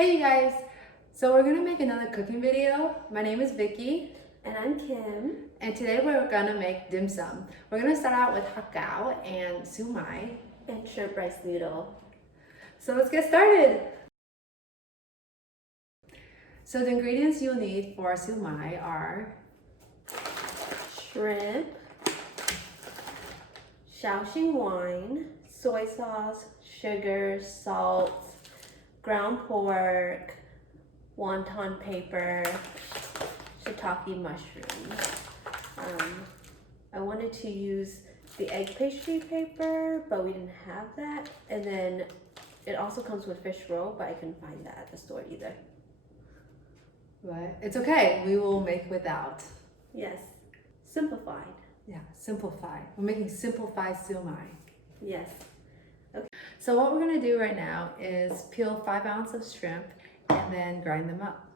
Hey you guys! So we're gonna make another cooking video. My name is Vicky. And I'm Kim. And today we're gonna make dim sum. We're gonna start out with hakao and siu mai. And shrimp rice noodle. So let's get started! So the ingredients you'll need for siu mai are Shrimp, Shaoxing wine, soy sauce, sugar, salt, ground pork, wonton paper, shiitake mushrooms. I wanted to use the egg pastry paper, but we didn't have that. And then it also comes with fish roll, but I couldn't find that at the store either. But it's okay, we will make without. Yes, simplified. Yeah, simplified. We're making simplified siu mai. Yes. Okay. So what we're gonna do right now is peel 5 ounces of shrimp and then grind them up.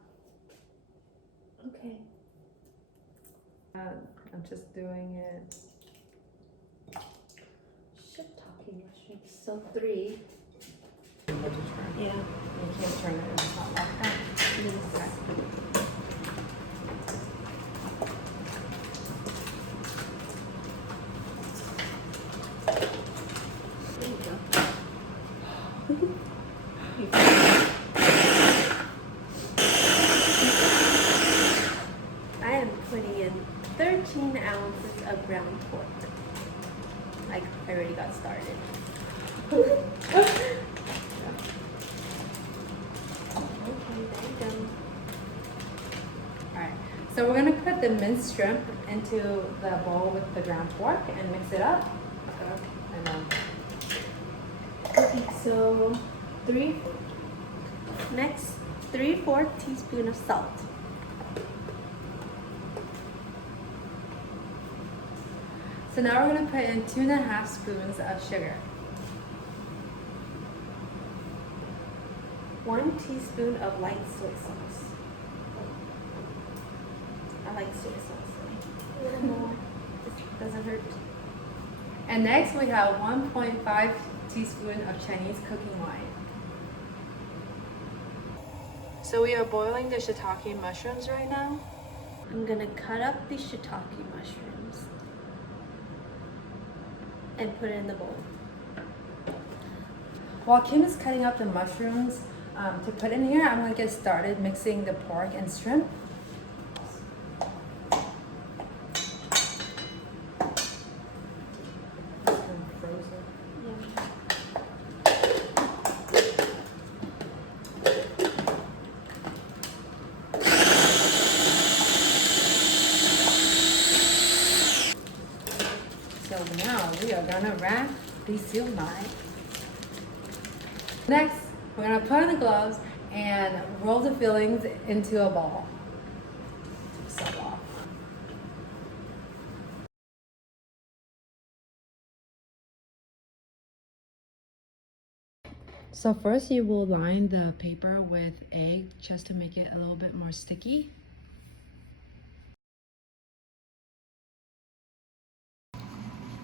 Okay. I'm just doing it. Shiitake mushrooms. So 3. Yeah. You can't turn it, it's not like that. Okay. There you go. I am putting in 13 ounces of ground pork. I already got started. Okay, there you go. Alright, so we're gonna put the minced shrimp into the bowl with the ground pork and mix it up. And then Okay, so 3/4 teaspoon of salt. so now we're gonna put in 2.5 spoons of sugar. 1 teaspoon of light soy sauce. I like soy sauce. A little more. It doesn't hurt. And next we have 1.5 teaspoon of Chinese cooking wine. So we are boiling the shiitake mushrooms right now. I'm gonna cut up the shiitake mushrooms and put it in the bowl. While Kim is cutting up the mushrooms to put in here, I'm gonna get started mixing the pork and shrimp. So now we are gonna wrap the siu mai. Next, we're gonna put on the gloves and roll the fillings into a ball. Sub off. So first you will line the paper with egg just to make it a little bit more sticky.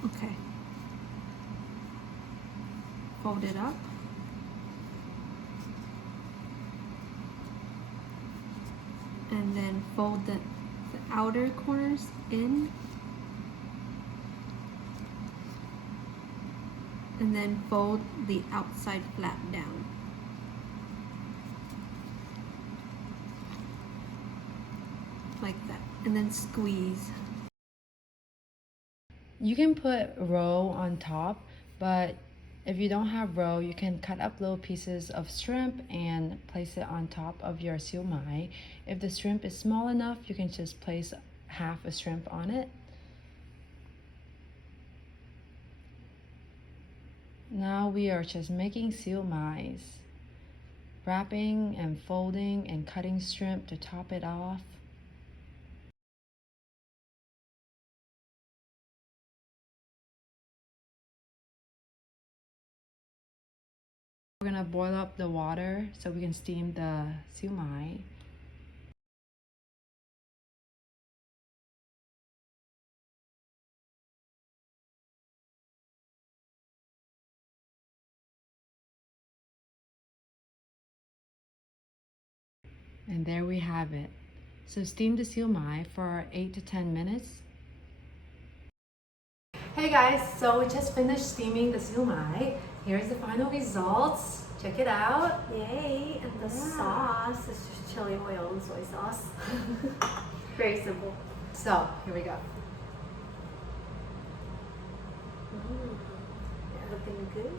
Okay. Fold it up. And then fold the outer corners in. And then fold the outside flap down. Like that. And then squeeze. You can put roe on top, but if you don't have roe, you can cut up little pieces of shrimp and place it on top of your siu mai. If the shrimp is small enough, you can just place half a shrimp on it. Now we are just making siu mais, wrapping and folding and cutting shrimp to top it off. We're gonna boil up the water so we can steam the siu mai. And there we have it. So steam the siu mai for 8 to 10 minutes. Hey guys, so we just finished steaming the siu mai. Here's the final results. Check it out. Yay! And the sauce is just chili oil and soy sauce. Very simple. So here we go. Yeah, looking good.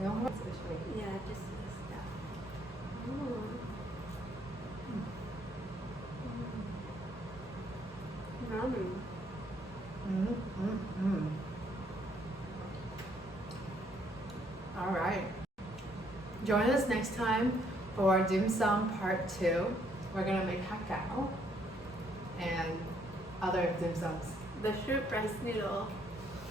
Yeah, just stuff. All right. Join us next time for dim sum part 2. We're gonna make hakao and other dim sums. The shrimp rice noodle.